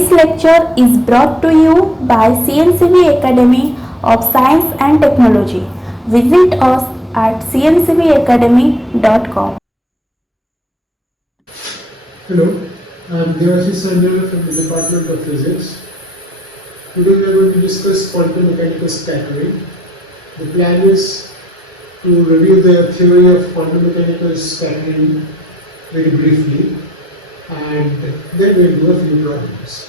This lecture is brought to you by CNCB Academy of Science and Technology. Visit us at cncbacademy.com. Hello, I am Devashish Sanjay from the Department of Physics. Today we are going to discuss quantum mechanical scattering. The plan is to review the theory of quantum mechanical scattering very briefly, and then we will do a few problems.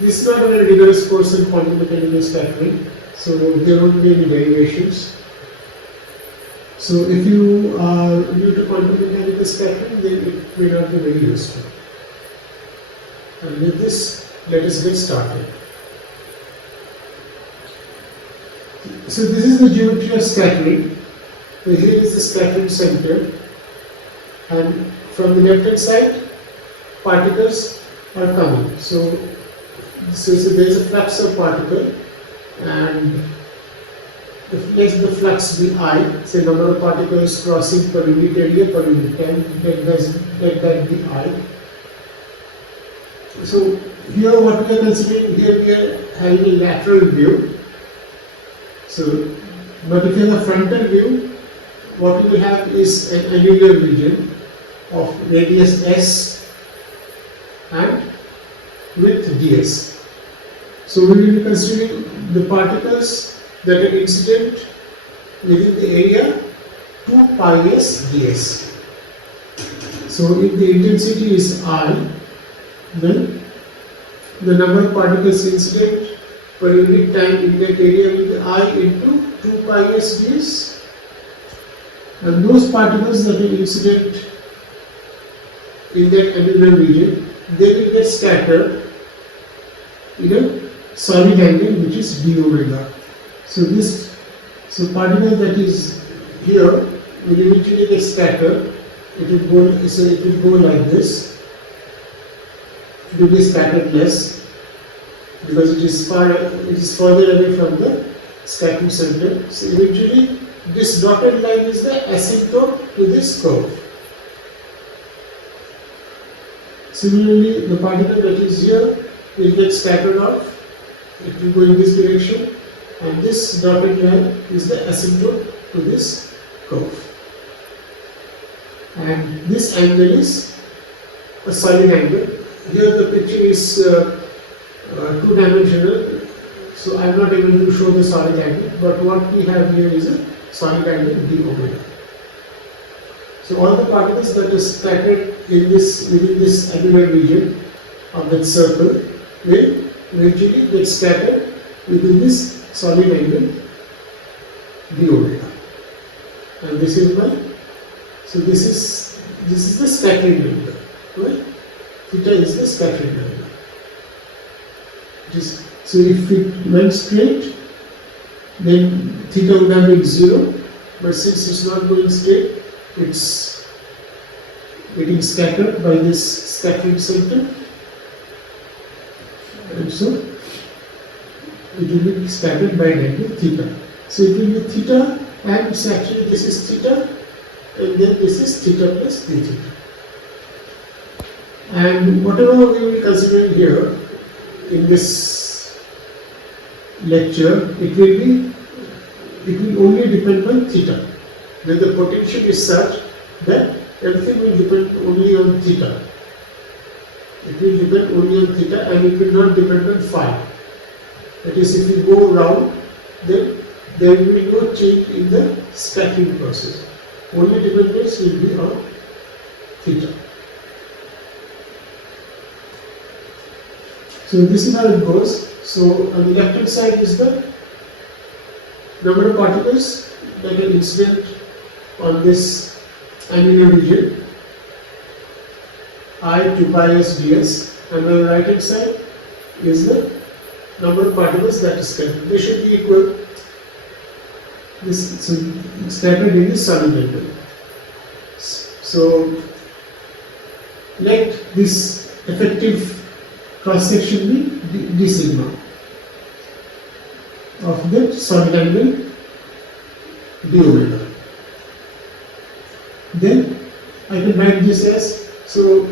This is not a very rigorous course in quantum mechanical scattering, so there won't be any derivations. So if you are new to quantum mechanical scattering, then it may not be very useful. And with this, let us get started. So this is the geometry of scattering. So here is the scattering center, and from the left hand side, particles are coming. So there is a flux of particle, and let the flux be I, say number of particles crossing per unit area per unit time, let that be I. So here what we are considering, here we are having a lateral view. So, but if you have a frontal view, what we will have is an annular region of radius S and width ds. So we will be considering the particles that are incident within the area 2 pi s ds. So if the intensity is I, then the number of particles incident per unit time in that area will be I into 2 pi s ds, and those particles that are incident in that annular region, they will get scattered in a solid angle which is d omega. So particle that is here will eventually get scattered. It will go like this. It will be scattered less because it is further away from the scattering center. So eventually this dotted line is the asymptote to this curve. Similarly, the particle that is here will get scattered off. It will go in this direction, and this dotted line is the asymptote to this curve. And this angle is a solid angle. Here the picture is two-dimensional, so I am not able to show the solid angle, but what we have here is a solid angle d omega. So all the particles that are scattered within this angular region of that circle will eventually get scattered within this solid angle d omega. And this is the scattering angle, right? Theta is the scattering angle. So if it went straight, then theta would have been 0, but since it's not going straight, it's getting scattered by this scattering center, and so it will be scattered by an angle theta. So it will be theta, and it's actually this is theta, and then this is theta plus d theta. And whatever we will be considering here in this lecture, it will only depend on theta. Then the potential is such that everything will depend only on theta. It will depend only on theta, and it will not depend on phi. That is, if you go round, then there will be no change in the scattering process. Only dependence will be on theta. So this is how it goes. So on the left hand side is the number of particles that are incident on this angular region I 2 pi s ds, and on the right hand side is the number of particles that is scattered. They should be equal. So scattered in this solid angle. So let this effective cross section be d sigma of the solid angle d omega. Then I can write this as, so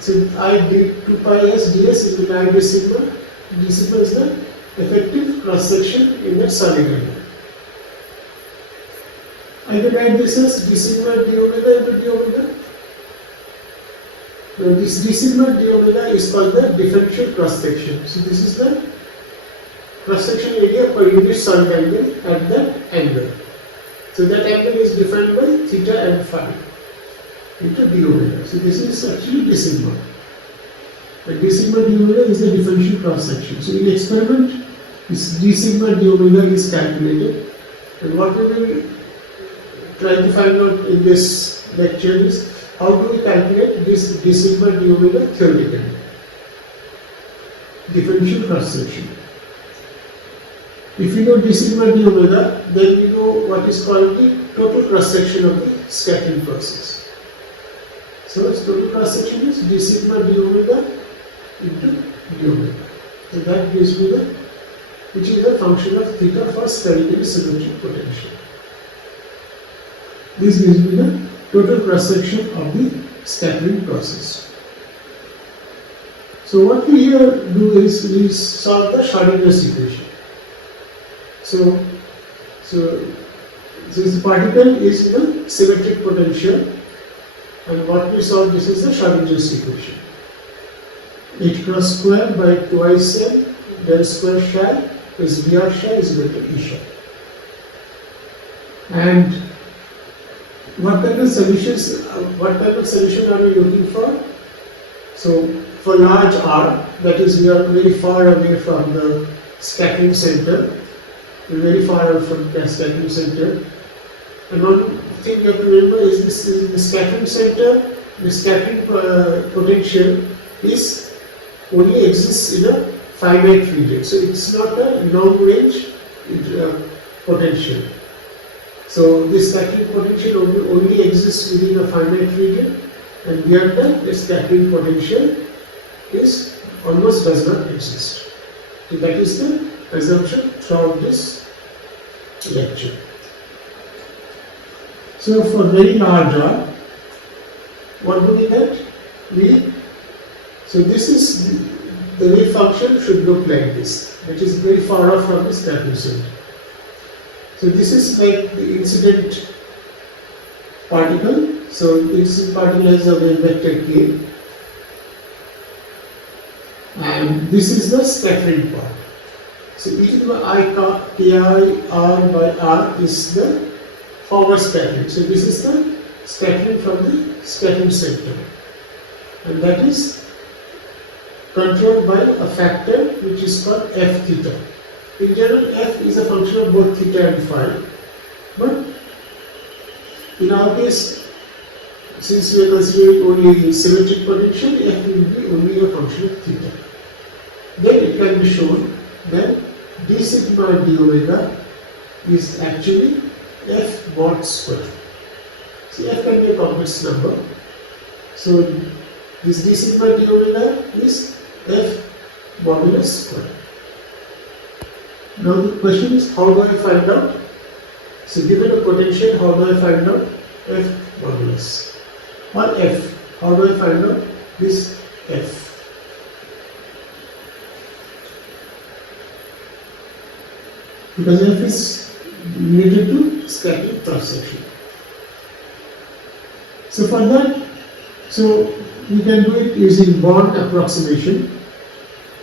So I d 2 pi s ds is the I d sigma. D sigma is the effective cross section in that solid angle. I can write this as d sigma d omega into d omega. Now this d sigma d omega is called the differential cross section. So this is the cross section area per unit solid angle at that angle. So that angle is defined by theta and phi into d omega. So this is actually d sigma. And d sigma d omega is the differential cross section. So in experiment, this d sigma d omega is calculated, and what we will try to find out in this lecture is how do we calculate this d sigma d omega theoretically. Differential cross section. If you know d sigma d omega, then you know what is called the total cross section of the scattering process. So its total cross section is d sigma d omega into d omega. So that gives me the, which is a function of theta for spherically symmetric potential. This gives me the total cross section of the scattering process. So what we here do is we solve the Schrödinger's equation. So this particle is the symmetric potential, and what we solve, this is the Schrödinger's equation. H cross square by twice m del square psi is Vr psi is equal to E psi. And what kind of solutions? What type of solution are we looking for? So for large R, that is we are very far away from the scattering center. We're very far away from the scattering center. And one thing you have to remember is this is the scattering center. The scattering potential is only exists in a finite region. So it's not a long range potential. So this scattering potential only exists within a finite region, and beyond that, the scattering potential is almost does not exist. So that is the assumption throughout this lecture. So for very large R, what do we get? So this is the wave function should look like this, which is very far off from the scattering center. So this is like the incident particle. So the incident particle has a wave vector k, and this is the scattering part. So e to the I ki r by r is the forward scattering. So this is the scattering from the scattering center, and that is controlled by a factor which is called f theta. In general, f is a function of both theta and phi, but in our case, since we are considering only symmetric potential, f will be only a function of theta. Then it can be shown that d sigma d omega is actually f mod square. So f can be a complex number. So this d sigma d omega is f modulus square. Now the question is, how do I find out? So given a potential, how do I find out f modulus? Or f, how do I find out this f? Because f is related to scattering cross section. So for that, so we can do it using Born approximation,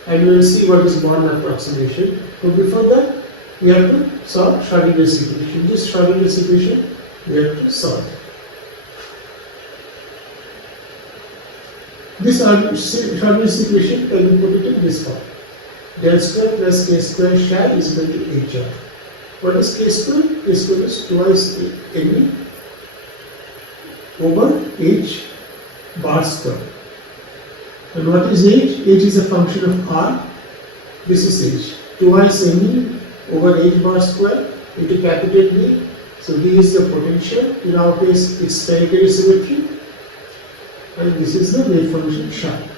and we will see what is Born approximation. But before that, we have to solve Schrödinger's equation. This Schrödinger's equation we have to solve. This Schrödinger's equation can be put it in this form. Del square plus k square psi is equal to hr. What is k square? K square is twice me over h bar square. And what is h? H is a function of r. This is h. Twice me over h bar square into capital D. So D is the potential. In our case, it's spherically symmetric. And this is the wave function psi.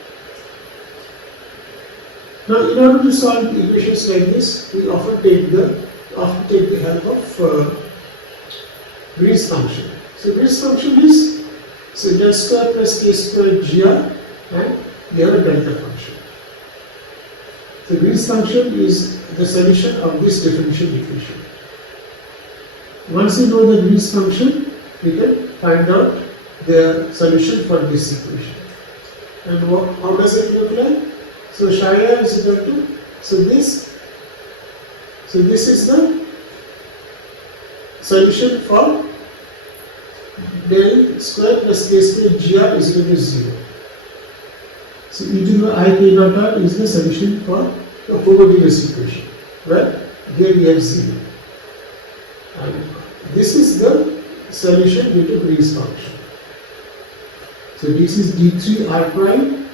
Now, in order to solve equations like this, we often take the help of Green's function. So Green's function is, so del square plus k square gr and we have a delta function. So Green's function is the solution of this differential equation. Once you know the Green's function, we can find out the solution for this equation. And how does it look like? So psi r is equal to, so this is the solution for del square plus k square gr is equal to 0. So e to the I k dot r is the solution for the homogeneous equation, where here we have 0. And this is the solution due to Green's function. So this is d3 r prime.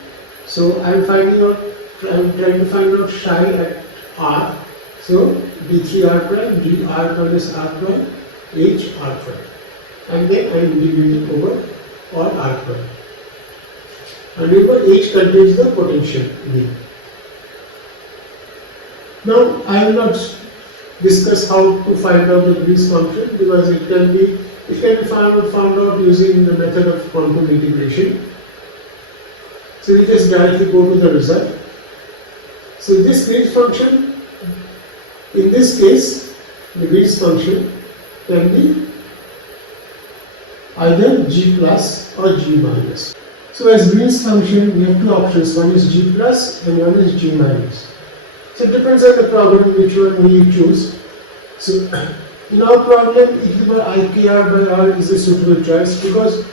So I am trying to find out psi at r. So d3 r prime, d r minus r prime, h r prime. And then I am integrating over all r prime. And remember, h contains the potential V. Now I will not discuss how to find out the Green's function, because it can be found out using the method of quantum integration. So we just directly go to the result. So this Green's function, in this case, the Green's function can be either g plus or g minus. So as Green's function, we have two options. One is g plus and one is g minus. So it depends on the problem which one we choose. So in our problem, e to the power I k r by r is a suitable choice, because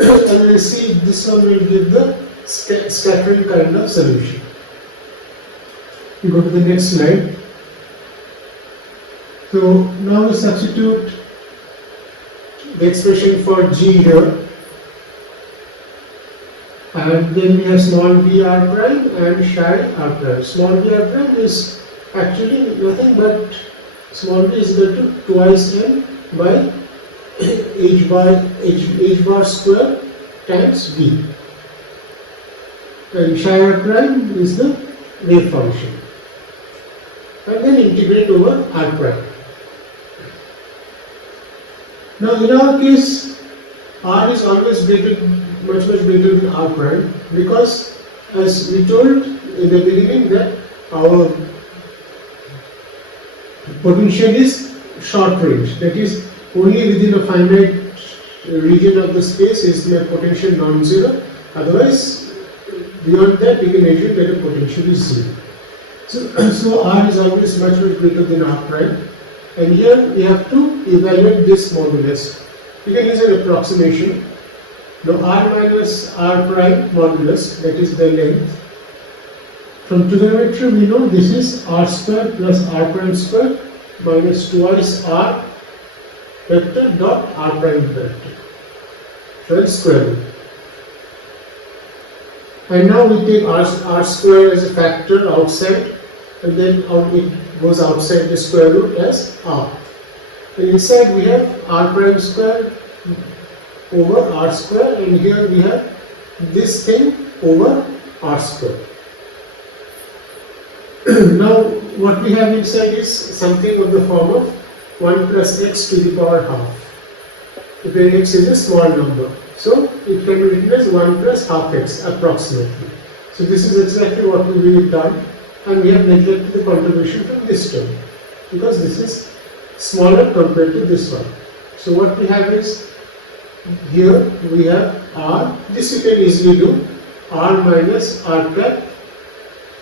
as we see, this one will give the scattering kind of solution. We go to the next slide. So now we substitute the expression for g here, and then we have small v r prime and psi r prime. Small v r prime is actually nothing but small v is equal to twice n by h bar square times v. And psi r prime is the wave function. And then integrate over r prime. Now in our case, r is always much greater than r prime, because as we told in the beginning that our potential is short range, that is only within a finite region of the space is my potential non-zero, otherwise beyond that we can assume that the potential is 0. So r is always much greater than r prime, and here we have to evaluate this modulus. We can use an approximation. Now r minus r prime modulus, that is the length. From trigonometry we know this is r square plus r prime square minus twice r vector dot r prime vector. So it's square root. And now we take r square as a factor outside, and then it goes outside the square root as r. And inside we have r prime square over r square, and here we have this thing over r square. Now what we have inside is something of the form of 1 plus x to the power half, where x is a small number. So it can be written as 1 plus half x approximately. So this is exactly what we have done, and we have neglected the contribution from this term, because this is smaller compared to this one. So what we have is, here we have r, this you can easily do, r minus r cap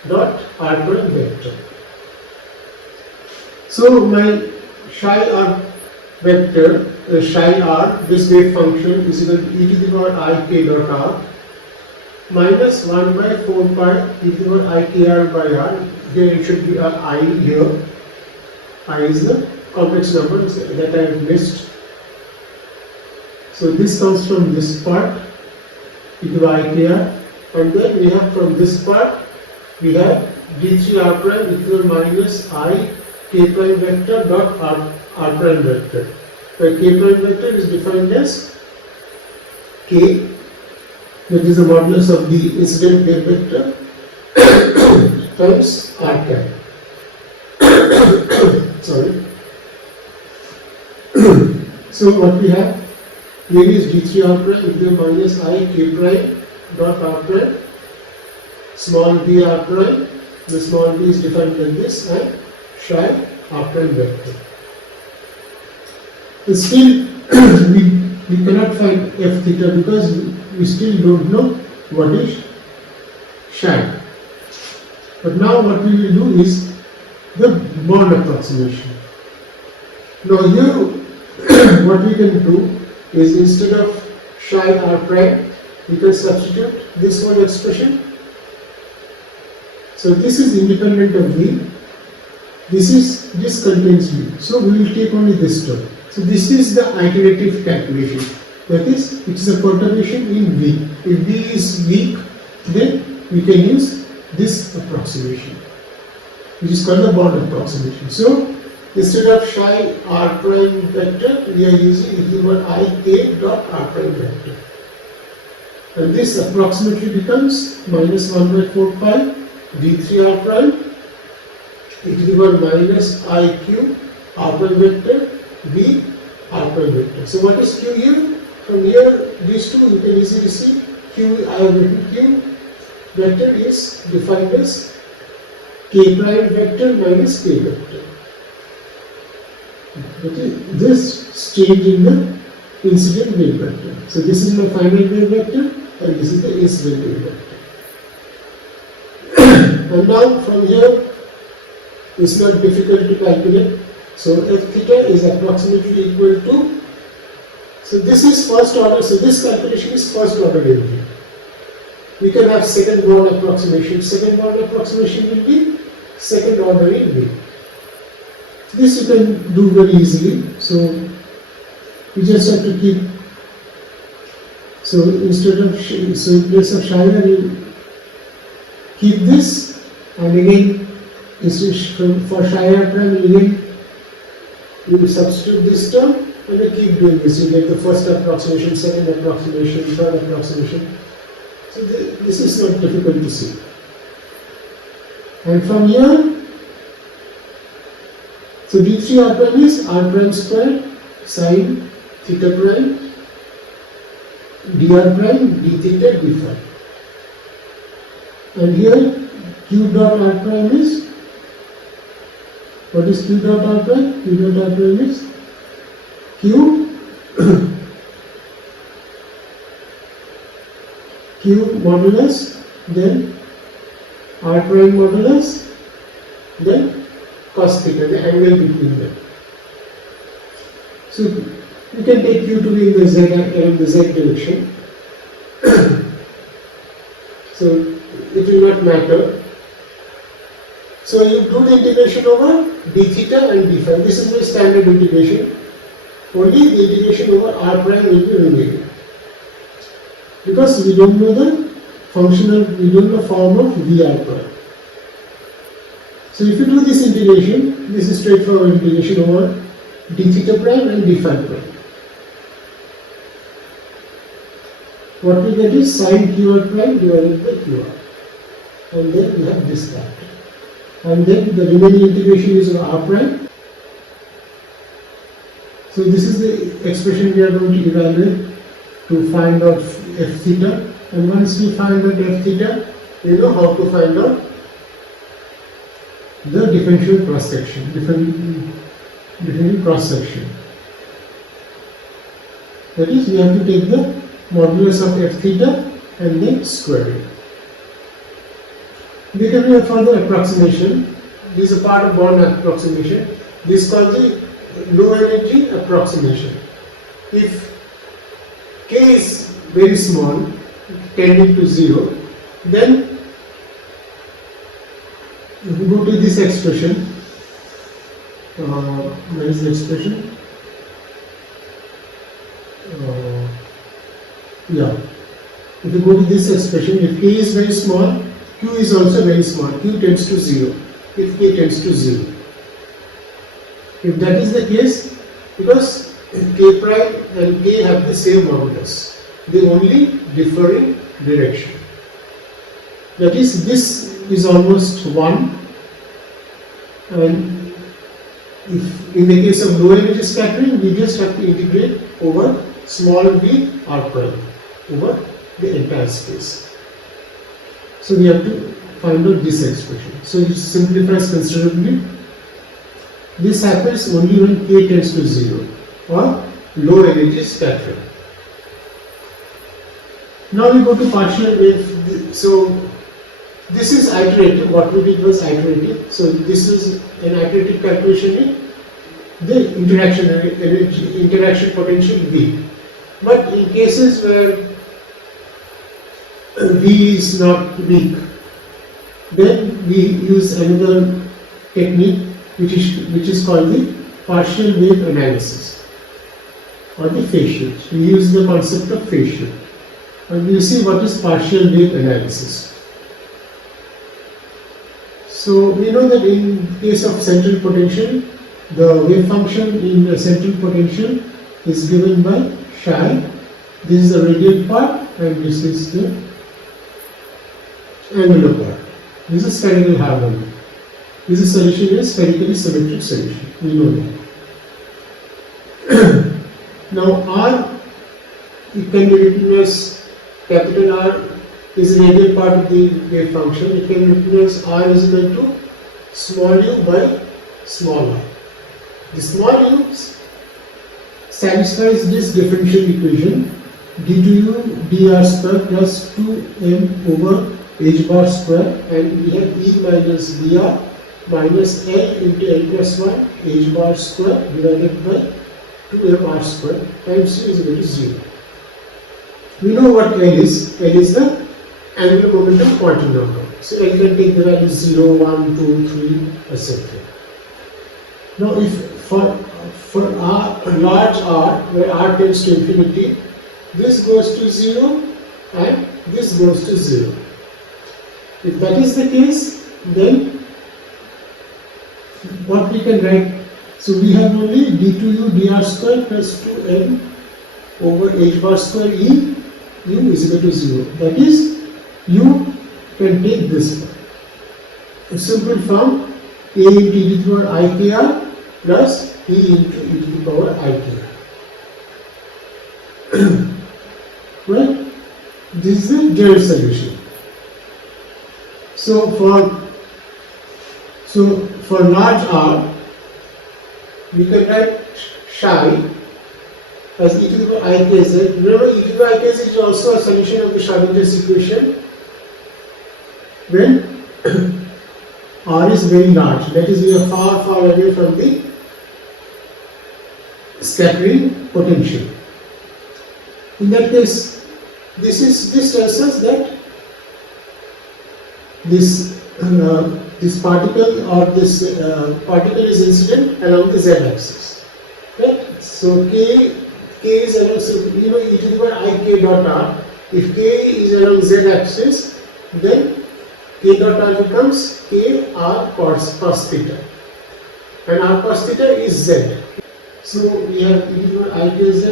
dot r prime vector. So my psi r vector, psi r, this wave function is equal to e to the power I k dot r minus 1 by 4 pi e to the power I k r by r. Here it should be I here. I is the complex number that I have missed. So this comes from this part, e to the I k r, and then we have from this part, we have d3 r prime equal minus I k prime vector dot r prime vector, where k prime vector is defined as k, that is the modulus of the incident wave vector, times r cap. Sorry. So what we have here is d3 r prime equal minus I k prime dot r prime small v r prime. The small v is defined like this, and psi r prime vector. But still, we cannot find f theta because we still don't know what is psi. But now what we will do is the bond approximation. Now here what we can do is, instead of psi r prime, we can substitute this one expression. So this is independent of v. This contains v. So we will take only this term. So this is the iterative calculation. That is, it is a perturbation in v. If v is weak, then we can use this approximation, which is called the bond approximation. So instead of psi r prime vector, we are using ik dot r prime vector. And this approximately becomes minus 1 by 4 pi d3 r prime e to the power minus iq r prime vector v r prime vector. So what is q here? From here, these two you can easily see. Q, I have written q vector is defined as k prime vector minus k vector. Okay, this change in the incident wave vector. So this is my final wave vector, and this is the incident wave vector. And now from here, it's not difficult to calculate. So f theta is approximately equal to, so this is first order, so this calculation is first order derivative. We can have second bond approximation. Second bond approximation will be second order in V. This you can do very easily. So you just have to keep, so instead of, so in place of psi, you keep this, and again, for psi r prime, again, you will substitute this term, and you keep doing this. You get the first approximation, second approximation, third approximation. So this is not difficult to see. And from here, so d3 r prime is r prime square sine theta prime dr prime d theta d phi. And here q dot r prime is, what is q dot r prime? Q dot r prime is q q modulus, then r prime modulus, then cos theta, the angle between them. So you can take q to be in the z and the z direction. So it will not matter. So you do the integration over d theta and d phi. This is the standard integration. Only the integration over r prime will be remaining, because we don't know the functional, we don't know the form of v r prime. So if you do this integration, this is straightforward integration over d theta prime and d phi prime. What we get is sin q r prime divided by q r, and then we have this part. And then the remaining integration is over r prime. So this is the expression we are going to evaluate to find out f theta. And once we find out f theta, you know how to find out the differential cross section, differential cross section. That is, we have to take the modulus of f theta and then square it. We can do a further approximation. This is a part of bond approximation. This is called the low energy approximation. If k is very small, tending to 0, then if you go to this expression, where is the expression? If you go to this expression, if k is very small, q is also very small, q tends to 0, if k tends to 0. If that is the case, because k prime and k have the same modulus, they only differ in direction. That is, this is almost 1, and if in the case of low energy scattering, we just have to integrate over small v r prime over the entire space. So we have to find out this expression. So it simplifies considerably. This happens only when k tends to 0 or low energy scattering. Now we go to partial wave. So this is iterative. What we did was iterative. So this is an iterative calculation in the interaction energy, interaction potential V. But in cases where V is not weak, then we use another technique which is called the partial wave analysis or the phase shift. We use the concept of phase shift. And you see what is partial wave analysis. So we know that in case of central potential, the wave function in the central potential is given by psi. This is the radial part and this is the angular part. This is spherical harmony. This is solution is spherically symmetric solution. We know that. Now R, it can be written as capital R is radial part of the wave function. It can be written as R is equal to small u by small r. The small u satisfies this differential equation d2u dr square plus 2m over h bar square, and we have e minus dr minus L into L plus 1 h bar square divided by 2m r square times u is equal to 0. We know what L is. L is the angular momentum quantum number. So L can take the value 0, 1, 2, 3, etc. Now if for R, large R, where R tends to infinity, this goes to 0 and this goes to 0. If that is the case, then what we can write, so we have only d2u dr square plus 2m over h bar square e, u is equal to 0. That is, u can take this one. In simple form, a into e to the power ikr plus e into e to the power ikr. Right? This is the general solution. So for large R, we can write psi as e to the power ikz. Remember, e to the power ikz is also a solution of the Schrödinger's equation when R is very large. That is, we are far, far away from the scattering potential. In that case, this tells us that this particle or this particle is incident along the z-axis, right? So k is along, so you know, e to the power ik dot r. If k is along z-axis, then k dot r becomes k r cos theta, and r cos theta is z. So we have e to the power ikz,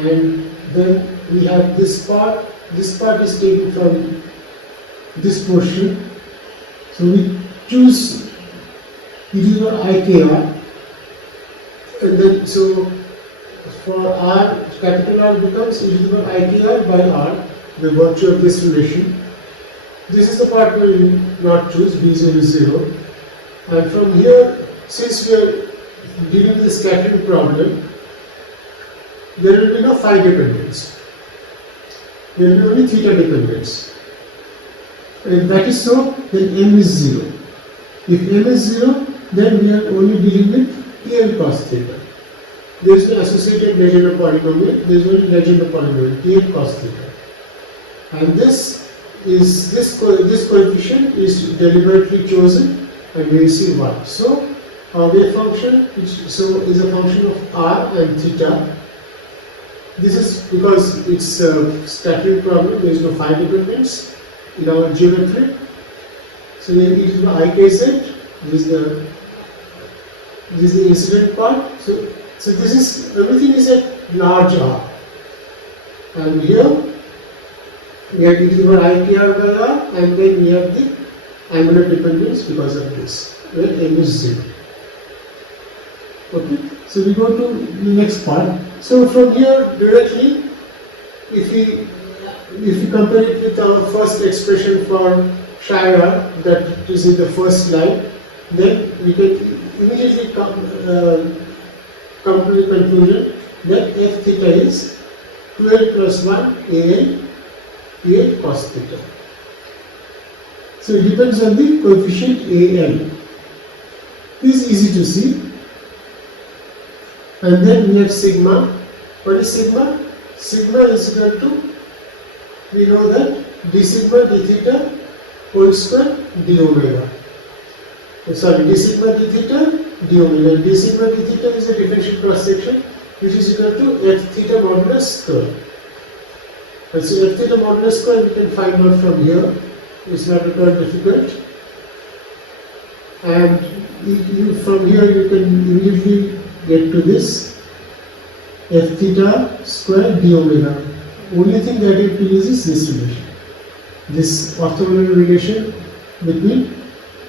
and then we have this part. This part is taken from this portion. So we choose e to the power ikr, and then so for r, capital R becomes e to the power ikr by r by virtue of this relation. This is the part we will not choose, b is equal to 0. And from here, since we are dealing with the scattering problem, there will be no phi dependence. There will be only theta dependence. And if that is so, then m is 0. If m is 0, then we are only dealing with Tn cos theta. There is no associated Legendre polynomial, there is only Legendre polynomial, Tn cos theta. And this coefficient is deliberately chosen, and we will see why. So, our wave function is a function of r and theta. This is because it's a scattering problem, there is no phi dependence in our geometry. So then it is the ikz, this is the incident part. So this is, everything is at large R. And here we have e to the power ikr by r, and then we have the angular dependence because of this, where m is 0. Okay, so we go to the next part. So from here directly, if we if you compare it with our first expression for Shira that is in the first slide, then we can immediately come to the conclusion that f theta is 12 plus 1 al cos theta. So it depends on the coefficient al. This is easy to see. And then we have sigma. What is sigma? Sigma is equal to, we know that d sigma d theta whole square d omega. Sorry, d sigma d theta d omega. D sigma d theta is a differential cross section which is equal to f theta modulus square. And so f theta modulus square we can find out from here. It's not at all difficult. And from here you can immediately get to this f theta square d omega. Only thing that it means is this relation, this orthogonal relation between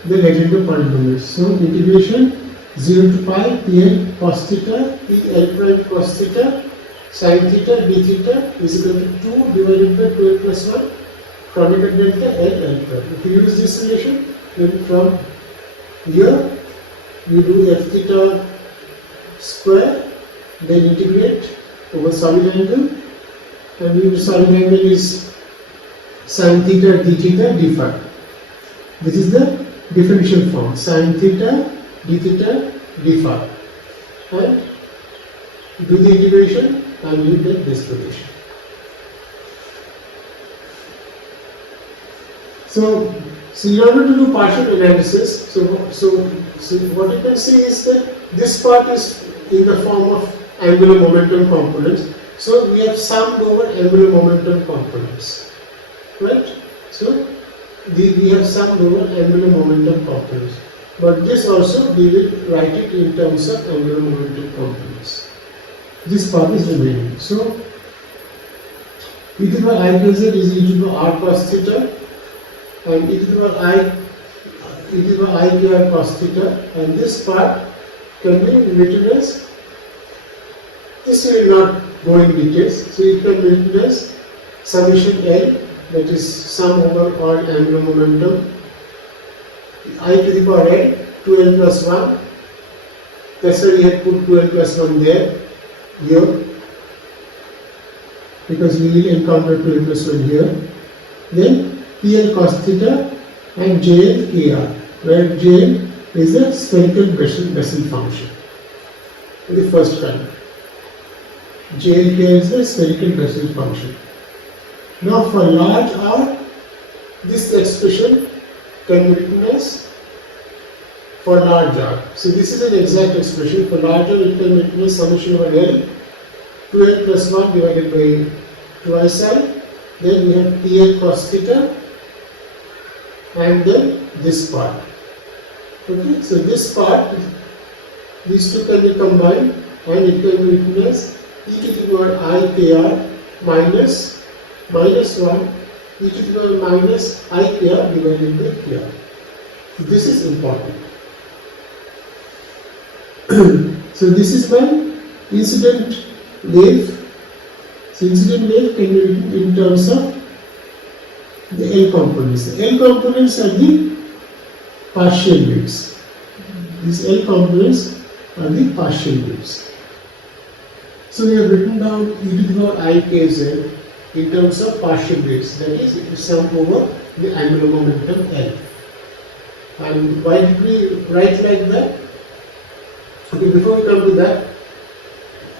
the Legendre polynomials. So integration 0 to pi Pl cos theta Pl prime cos theta sin theta d theta is equal to 2 divided by 12 plus 1 chronic delta L prime. If you use this relation, then from here we do f theta square, then integrate over solid angle, and the solid angle is sin theta d theta d phi. This is the differential form, sin theta d theta d phi, and do the integration and you get this relation. So in order to do partial analysis, so what you can see is that this part is in the form of angular momentum components. So we have summed over angular momentum components, right? So we have summed over angular momentum components. But this also we will write it in terms of angular momentum components. This part is remaining. So e to the power I kz is e to the power r cos theta, and e to the power I kr cos theta, and this part can be written as, this will not go in details, so it can be written as summation L, that is sum over all angular momentum, I to the power L, 2L plus 1, that's why we had put 2L plus 1 there, here, because we will encounter 2L plus 1 here, then PL cos theta and JL KR, where JL is a spherical Bessel function, the first kind. JLK is the spherical Bessel function. Now for large R, this expression can be written as for large R. So this is an exact expression. For large R, it can be written as summation over L, 2L plus 1 divided by twice I. Then we have PL cos theta, and then this part. Okay, so this part, these two can be combined, and it can be written as e to the power I kr minus 1 e to the power minus I kr divided by kr. This is important. So this is my incident wave. So incident wave can be written in terms of the L components. The L components are the partial waves. These L components are the partial waves. So we have written down e to the power I kz in terms of partial waves, that is, it is sum over the angular momentum L. And why did we write like that? Okay, before we come to that,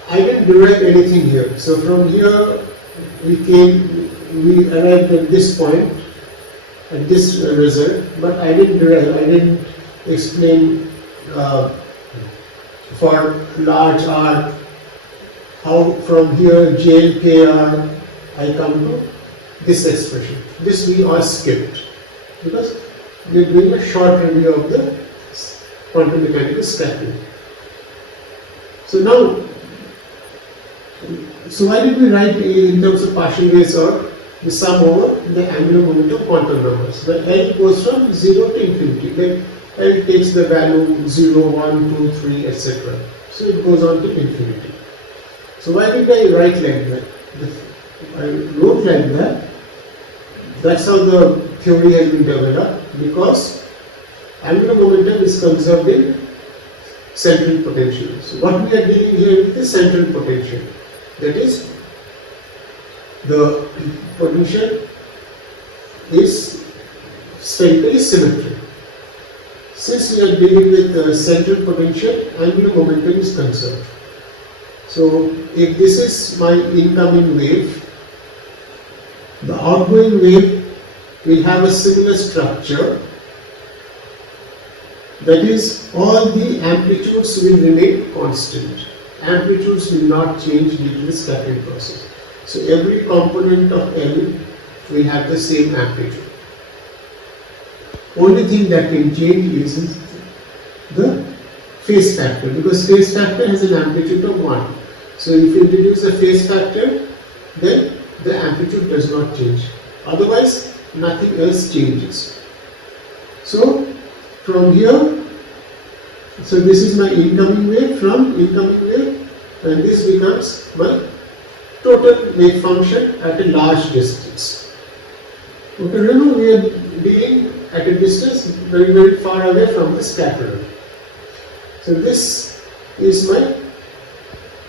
I didn't derive anything here. So from here we arrived at this point, at this result, but I didn't derive, I didn't explain for large R how from here JLKR I come to this expression. This we all skipped because we are doing a short review of the quantum mechanical scrapping. So now, so why did we write in terms of partial waves or the sum over the angular momentum quantum numbers? The L goes from 0 to infinity. Like L takes the value 0, 1, 2, 3, etc. So it goes on to infinity. So why did I write like that? I wrote like that That's how the theory has been developed, because angular momentum is conserved in central potential. So what we are dealing here with is central potential. That is, the potential is spherically symmetric. Since we are dealing with the central potential, angular momentum is conserved. So if this is my incoming wave, the outgoing wave will have a similar structure. That is, all the amplitudes will remain constant. Amplitudes will not change due to the scattering process. So every component of L will have the same amplitude. Only thing that can change is the phase factor, because phase factor has an amplitude of 1. So if you introduce a phase factor, then the amplitude does not change. Otherwise, nothing else changes. So from here, so this is my incoming wave, from incoming wave, and this becomes my total wave function at a large distance. Okay, remember we are dealing at a distance very, very far away from the scatterer. So this is my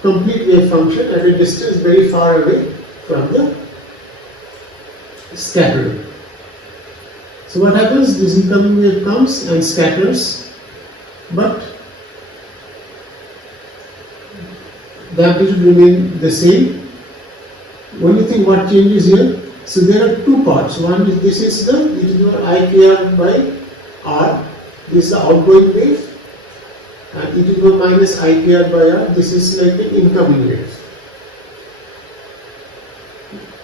complete wave function at a distance very far away from the scatterer. So what happens? This incoming wave comes and scatters, but the amplitude remains the same. Only thing what changes here, so there are two parts. One is, this is the e to the power I kr by r, this is the outgoing wave, and e to the power minus I kr by r, this is like the incoming wave.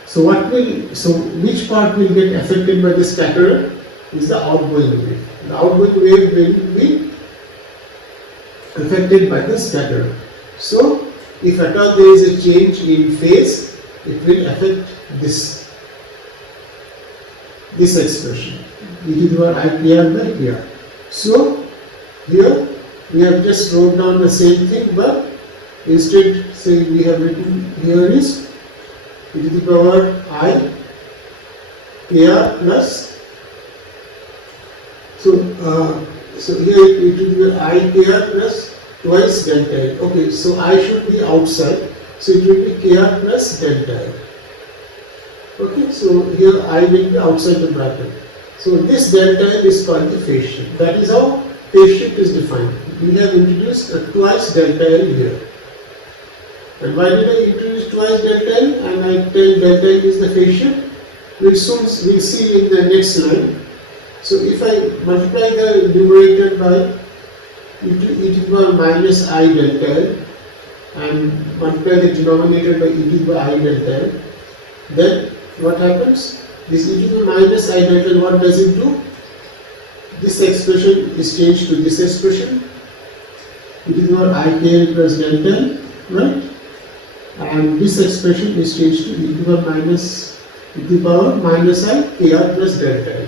So which part will get affected by the scatterer is the outgoing wave. The outgoing wave will be affected by the scatterer. So if at all there is a change in phase, it will affect this expression, e to the power I kr by kr. So here we have just wrote down the same thing, but instead, say we have written here is e to the power I kr plus, so here e to the power I kr plus twice delta L. Okay, so I should be outside, so it will be kr plus delta L. Okay, so here I will be outside the bracket. So this delta L is called the phase shift. That is how phase shift is defined. We have introduced twice delta L here. And why did I introduce twice delta L and I tell delta L is the phase shift? We'll see in the next slide. So if I multiply the numerator by e to the power minus I delta L and multiply the denominator by e to the power I delta L, then what happens? This e to the power minus I delta L, what does it do? This expression is changed to this expression, e to the power I kr plus delta L, right? And this expression is changed to e to the power minus I kr plus delta L.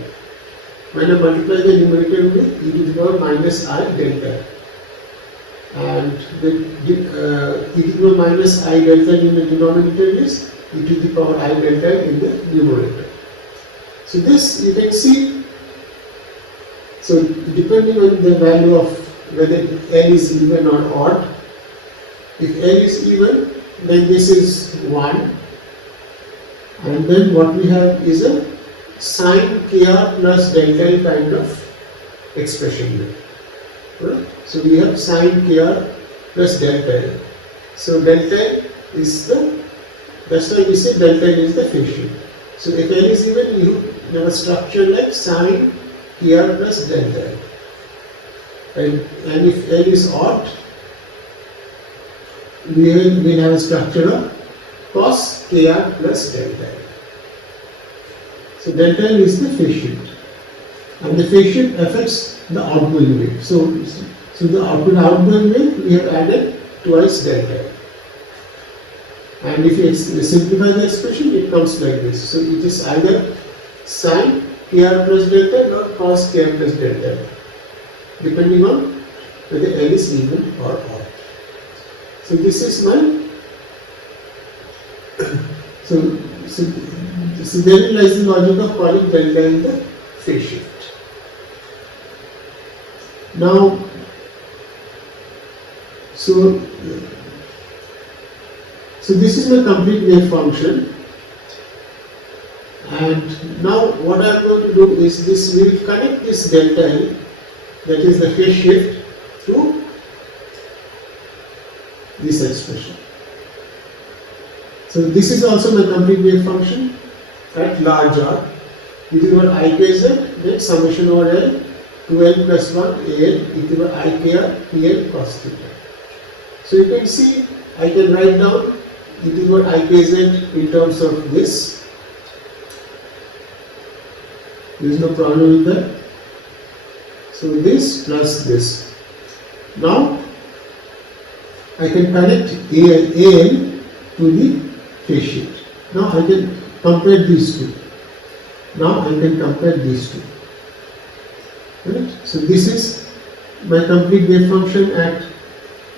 When I multiply the numerator with e to the power minus I delta L, and the e to the power minus I delta L in the denominator is e to the power I delta L in the numerator. So this you can see. So depending on the value of whether L is even or odd, if L is even, then this is 1, and then what we have is a sine kr plus delta L kind of expression here. Right? So we have sine kr plus delta L. So delta L is that's why we say delta L is the phase shift. So if L is even, you have a structure like sine kr plus delta L. And if L is odd, we will have a structure of cos kr plus delta L. So delta L is the phase shift, and the phase shift affects the outgoing wave. So the outgoing wave we have added twice delta L. And if you simplify the expression, it comes like this. So it is either sine kr plus delta L or cos kr plus delta L, depending on whether L is even or odd. So this is my so so therein lies the logic of calling delta in the phase shift. Now, so this is my complete wave function, and now what I am going to do is this, we will connect this delta L, that is the phase shift, through this expression. So this is also my complete wave function at large R. It is what ikz, then summation over L, 2L plus 1 AL, it is what ikr PL cos theta. So you can see, I can write down, it is what ikz in terms of this. There is no problem with that. So this plus this. Now I can connect AL to the phase shift. Now I can compare these two. Right? So this is my complete wave function at,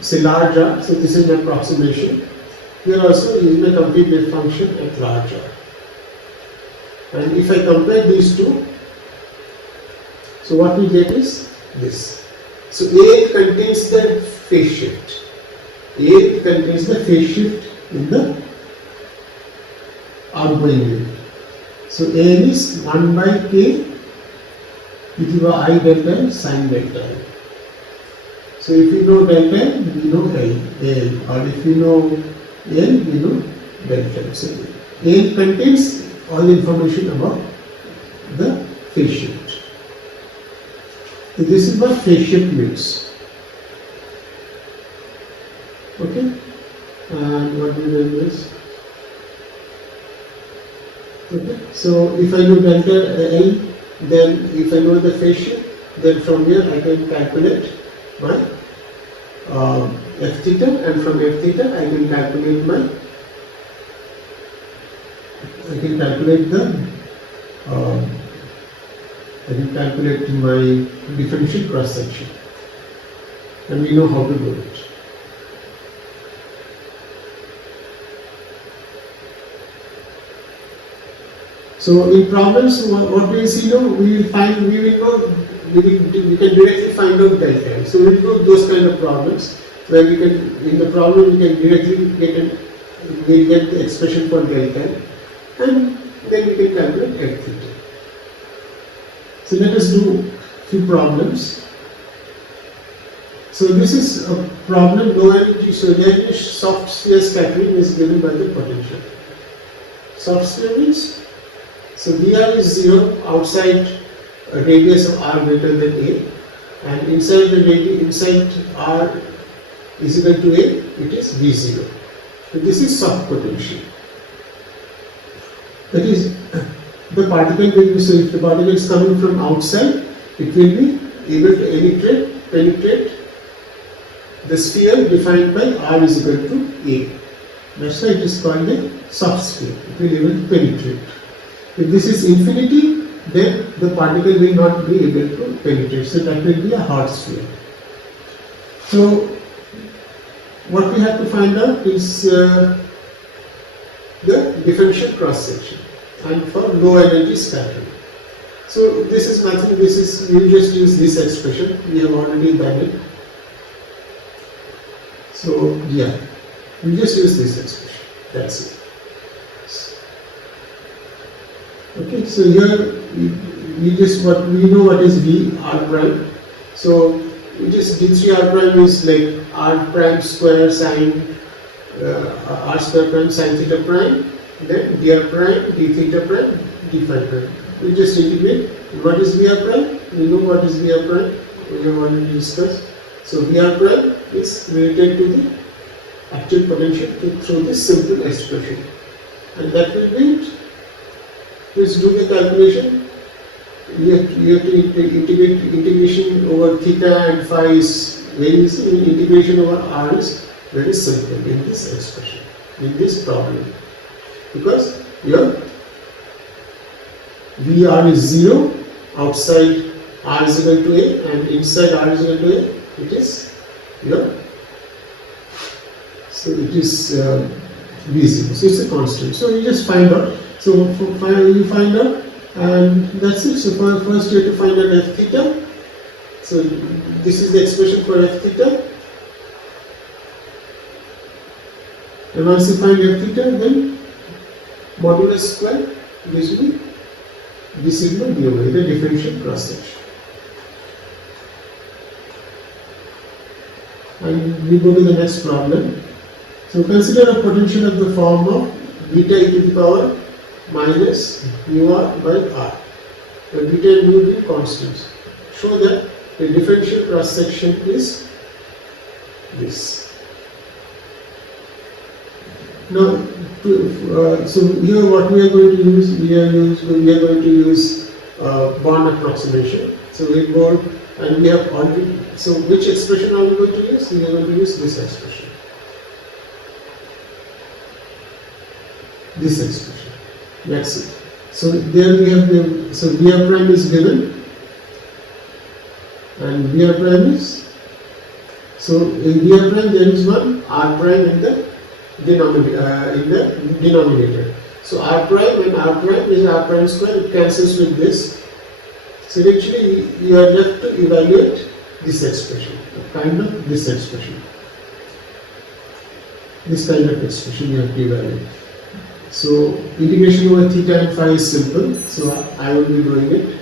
say, large R. So this is my approximation. Here also is my complete wave function at large R. And if I compare these two, so what we get is this. So A contains the phase shift. A contains the phase shift in the outgoing wave. So A is 1 by K e to the I delta L sin delta L. So if we know delta L, we know L, or if we know L, we know delta L. So A contains all the information about the phase shift. So this is what phase shift means. Okay? And what we do is, okay, so if I know delta L, then if I know the phase shift, then from here I can calculate my f theta, and from f theta I can calculate my, differential cross section, and we know how to do it. So in problems, what we see now, we can directly find out delta L. So we will do those kind of problems where we can, in the problem we can directly get the expression for delta L, and then we can calculate f theta. So let us do few problems. So this is a problem, low energy, so the soft sphere scattering is given by the potential. Soft sphere means, so Vr is 0 outside a radius of r greater than a, and inside r is equal to a, it is V0. So this is soft potential. That is, the particle will be, so if the particle is coming from outside, it will be able to penetrate the sphere defined by r is equal to a. That's why it is called a soft sphere. It will be able to penetrate. If this is infinity, then the particle will not be able to penetrate. So that will be a hard sphere. So what we have to find out is the differential cross section, and for low energy scattering. So this is nothing, this is, we just use this expression, we have already done it. So yeah, we just use this expression, that's it. Okay, so here we know what is V r prime. So we just d3 r prime is like r prime square sine r square prime sine theta prime, then d r prime d theta prime d phi prime. We just integrate. What is V r prime? We know what is V r prime. We have already discussed. So V r prime is related to the actual potential through this simple expression, and that will be it. Please do the calculation. You have to integrate, integration over theta and phi is very easy. Integration over r is very simple in this expression, in this problem, because your Vr is 0, outside r is equal to a, and inside r is equal to a, it is your, so it is V0. So it's a constant. So you just find out. So you find out, and that's it. So first you have to find out f theta. So this is the expression for f theta. And once you find f theta, then modulus square, this will be d sigma d omega, the differential cross section. And we go to the next problem. So consider a potential of the form of beta e to the power minus mu r by r, where beta and mu being constants. Show that the differential cross section is this. Now, so here what we are going to use, we are going to use Born approximation. So we go and we have already. So which expression are we going to use? We are going to use this expression. This expression. That's it. So there we have the, so Vr prime is given, and Vr prime is, so in Vr prime there is one r prime in the denominator. So r prime and r prime is r prime square, it cancels with this. So eventually you are left to evaluate this expression, kind of this expression. This kind of expression you have to evaluate. So integration over theta and phi is simple, so I will be doing it.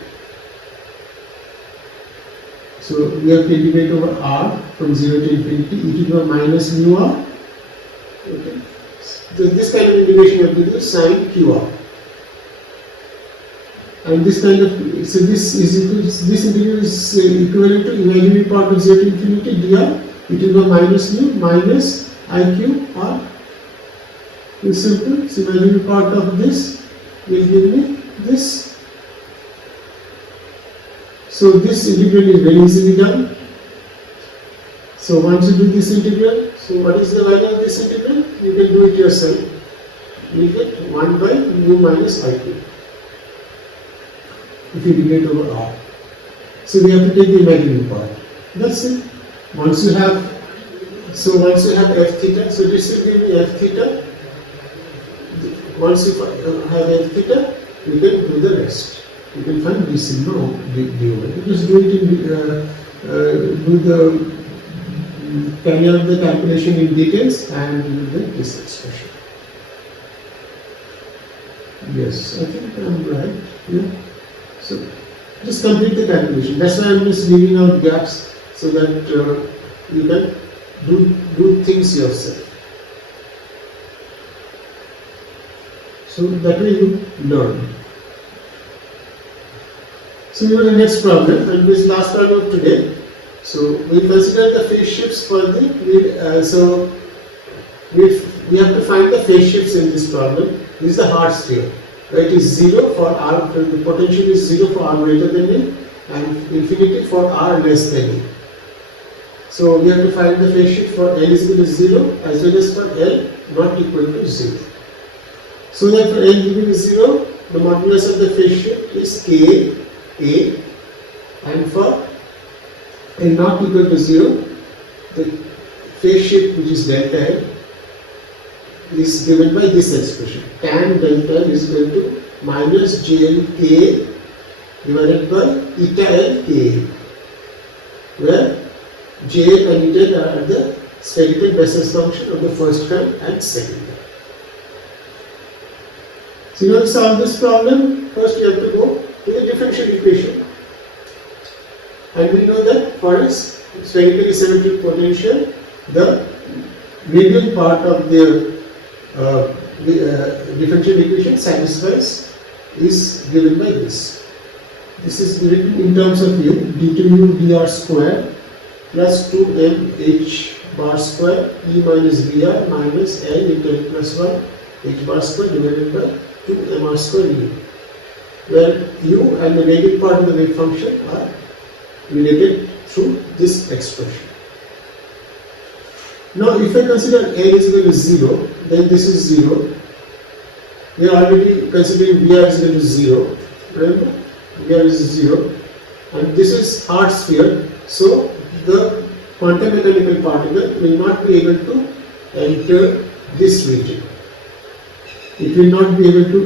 So we have to integrate over r from 0 to infinity e to the power minus mu r. Okay. So this kind of integration you have to do sin qr. And this kind of, so this integral is equivalent to imaginary part of 0 to infinity dr e to the power minus mu minus iq r. It's simple. So imaginary part of this will give me this. So this integral is very easily done. So once you do this integral, so what is the value of this integral? You can do it yourself. You get 1 by mu minus iq if you integrate over r. So we have to take the imaginary part. That's it. Once you have f theta, so this will give me f theta. Once you have f theta, you can do the rest. You can find d sigma d omega. Just do it in carry out the calculation in details and you will get this expression. Yes, I think I am right. Yeah. So just complete the calculation. That's why I am just leaving out gaps so that you can do things yourself. So that way you learn. So we have the next problem, and this last problem of today. So we consider the phase shifts for the we have to find the phase shifts in this problem. This is the hard sphere. It is 0 for r, the potential is 0 for r greater than a and infinity for r less than a. So we have to find the phase shift for L is equal to 0 as well as for L not equal to 0. So that for L equal to 0, the modulus of the phase shift is K A, and for L not equal to 0, the phase shift which is delta L is given by this expression. Tan delta L is equal to minus JL K divided by eta L K, where JL and eta are the spherical Bessel function of the first term and second term. So in order to solve this problem, first you have to go to the differential equation. And we know that for a spherically symmetric potential, the radial part of the differential equation satisfies is given by this. This is written in terms of u, d2 u dr square plus 2m h bar square e minus dr minus l into l plus 1 h bar square divided by 2 mr square u, where u and the radial part of the wave function are related through this expression. Now if I consider L is equal to 0, then this is 0. We are already considering Vr is equal to 0. Remember? Vr is 0. And this is hard sphere, so the quantum mechanical particle will not be able to enter this region. it will not be able to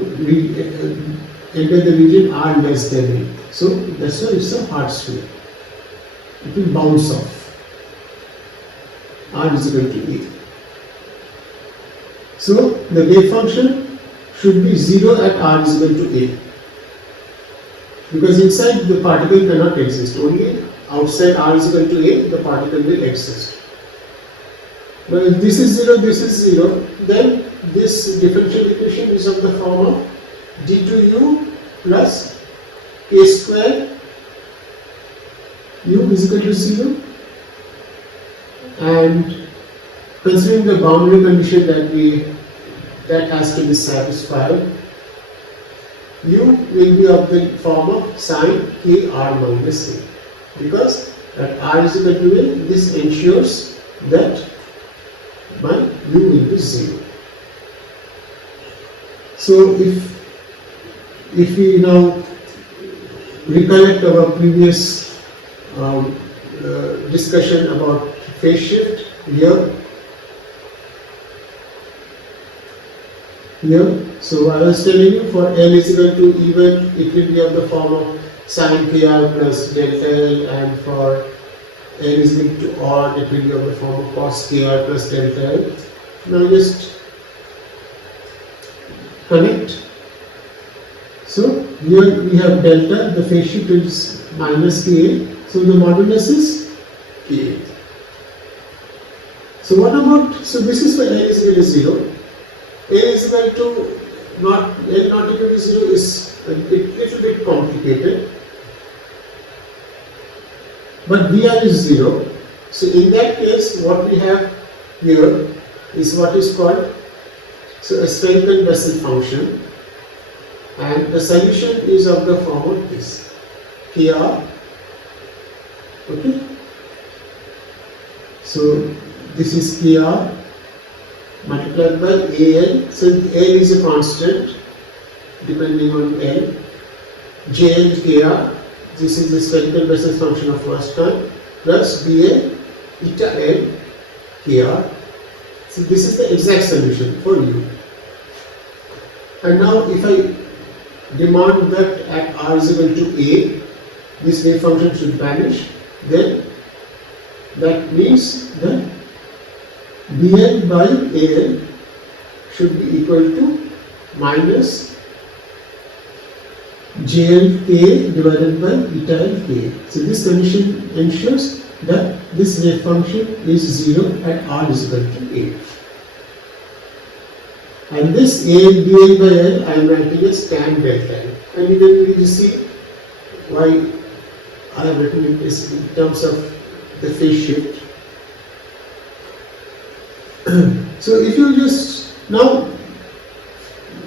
enter the region R less than A. So that's why it's a hard sphere. It will bounce off. R is equal to A. So the wave function should be 0 at R is equal to A. Because inside the particle cannot exist. Only outside R is equal to A, the particle will exist. Now if this is 0, then this differential equation is of the form of d2u plus k square u is equal to 0, and considering the boundary condition that has to be satisfied, u will be of the form of sine k r minus a, because at r is equal to a, this ensures that my u will be 0. So if we now recollect our previous discussion about phase shift here, so I was telling you for L is equal to even, it will be of the form of sine kr plus delta L, and for L is equal to odd, it will be of the form of cos kr plus delta L. Now just connect. So here we have delta, the phase shift is minus Ka, so the modulus is Ka. So what about, so this is for L is equal to 0. A is equal to not equal to 0 is a little bit complicated, but Br is 0. So in that case, what we have here is what is called a spherical Bessel function, and the solution is of the form of this Kr. Okay. So this is Kr multiplied by Al. So L is a constant depending on L. J and Kr, this is the spherical Bessel function of first term, plus Bl eta L Kr. So this is the exact solution for u. And now if I demand that at r is equal to a, this wave function should vanish, then that means that Bl by Al should be equal to minus JLK divided by eta Lk. So this condition ensures that this wave function is 0 at r is equal to a. And this Al dl by L I am writing as tan delta L. And you can really see why I have written it in terms of the phase shift. So if you just, now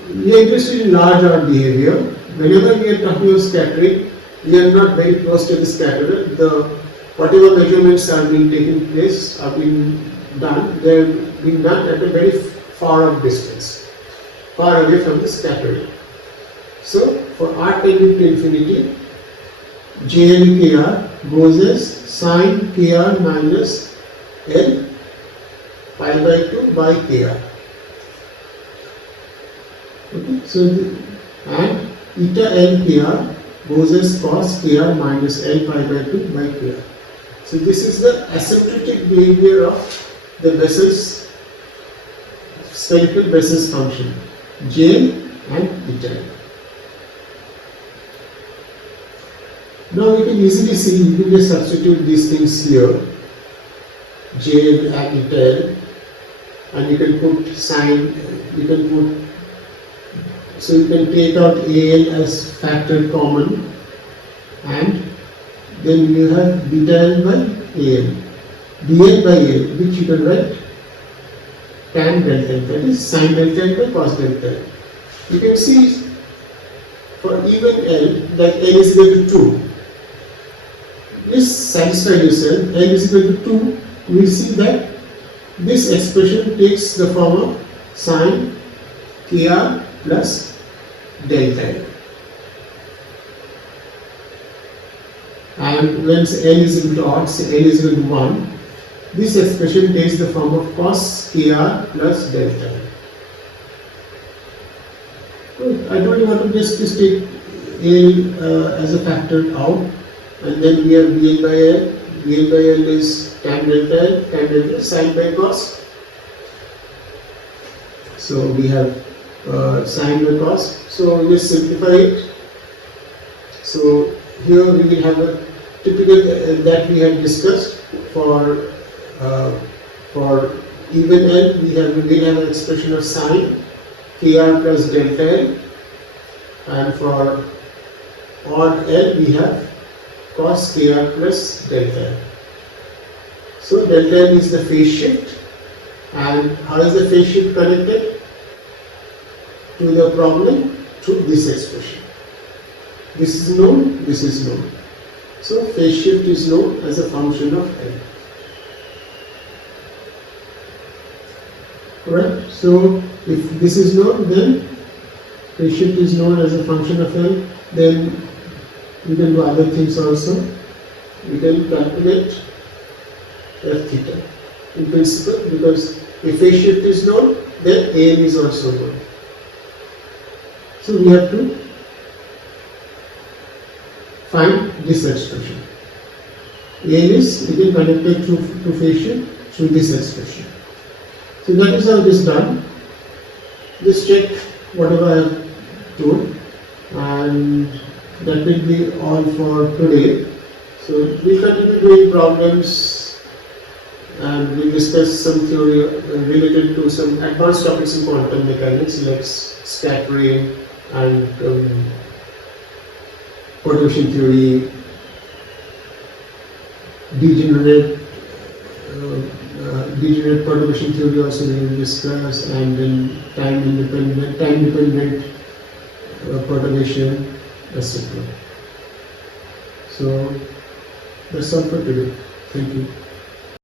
we are interested in large R behavior. Whenever we are talking about scattering, we are not very close to the scatterer. Whatever measurements are being taken place, are being done, they are being done at a very far off distance, far away from the scatterer. So for r tending to infinity, JLKR goes as sine KR minus L pi by 2 by Kr. Okay, so and eta L Kr goes as cos Kr minus L pi by 2 by Kr. So this is the asymptotic behavior of the Bessel's spherical Bessel's function, J and eta. Now we can easily see, you can just substitute these things here, J and eta, and you can put sine, you can put, so you can take out Al as factor common, and then you have beta L by Al, dl by L, which you can write tan delta L, that is sine delta L by cos delta L. You can see for even L that L is equal to 2. Just satisfy yourself, L is equal to 2, you will see that this expression takes the form of sine Kr plus delta L. And when L is equal to odd, say L is equal to 1, this expression takes the form of cos Kr plus delta L. I don't want to just take L as a factor out, and then we have VL by L. VL by L is tan delta L, tan delta sine by cos. So we have sine by cos. So let's simplify it. So here we will have a typical that we have discussed for even L. We will have an expression of sine kr plus delta L, and for odd L we have cos kr plus delta L. So delta L is the phase shift, and how is the phase shift connected to the problem? Through this expression. This is known, this is known. So phase shift is known as a function of L. Correct? So if this is known, then phase shift is known as a function of L. Then we can do other things also. We can calculate F theta in principle, because if phase shift is known, then AM is also known. So we have to find this expression. AM is again connected to phase shift through this expression. So that is how it is done. Just check whatever I have told, and that will be all for today. So we'll continue doing problems, and we'll discuss some theory related to some advanced topics in quantum mechanics like scattering and perturbation theory, degenerate perturbation theory also we will discuss, and then time dependent perturbation, etc. So that's all for today. Thank you.